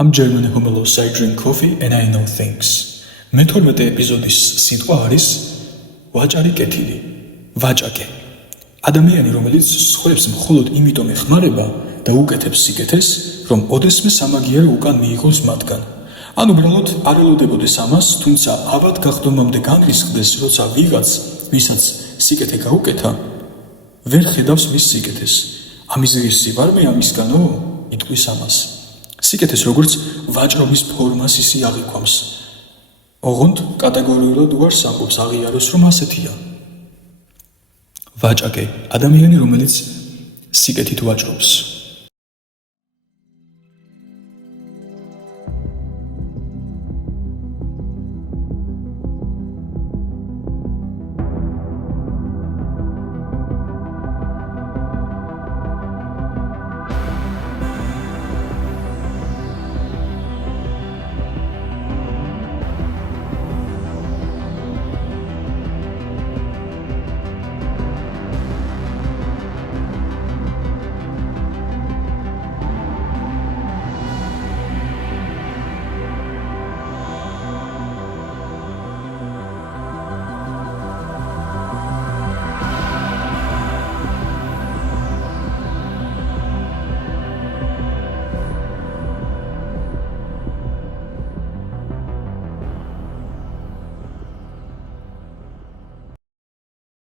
I'm German humorous, I drink coffee and I know things. მე-12 ეპიზოდის სიტყვა არის ვაჭარი კეთილი, ვაჭაკე. ადამიანი, რომელიც სხვებს მხოლოდ იმიტომ ეხმარება და უკეთებს სიკეთეს, რომ ოდესმე სამაგიერო უკან მიიღოს მათგან. ან უბრალოდ არ ელოდებოდეს ამას, თუმცა ავად გახდომამდე განრისხდეს, როცა ვიღაც, ვისაც სიკეთე გაუკეთა, ვერ ხედავს მის სიკეთეს. ამის ღირსი ვარ მე ამისგანო? იტყვის ამას. სიკეთეს როგორც ვაჭრობის ფორმას ისი აღიქვამს. ოღონდ კატეგორიულად უარს ამბობს აღიაროს, რომ ასეთია. ვაჭაკე, ადამიანი, რომელიც სიკეთით ვაჭრობს.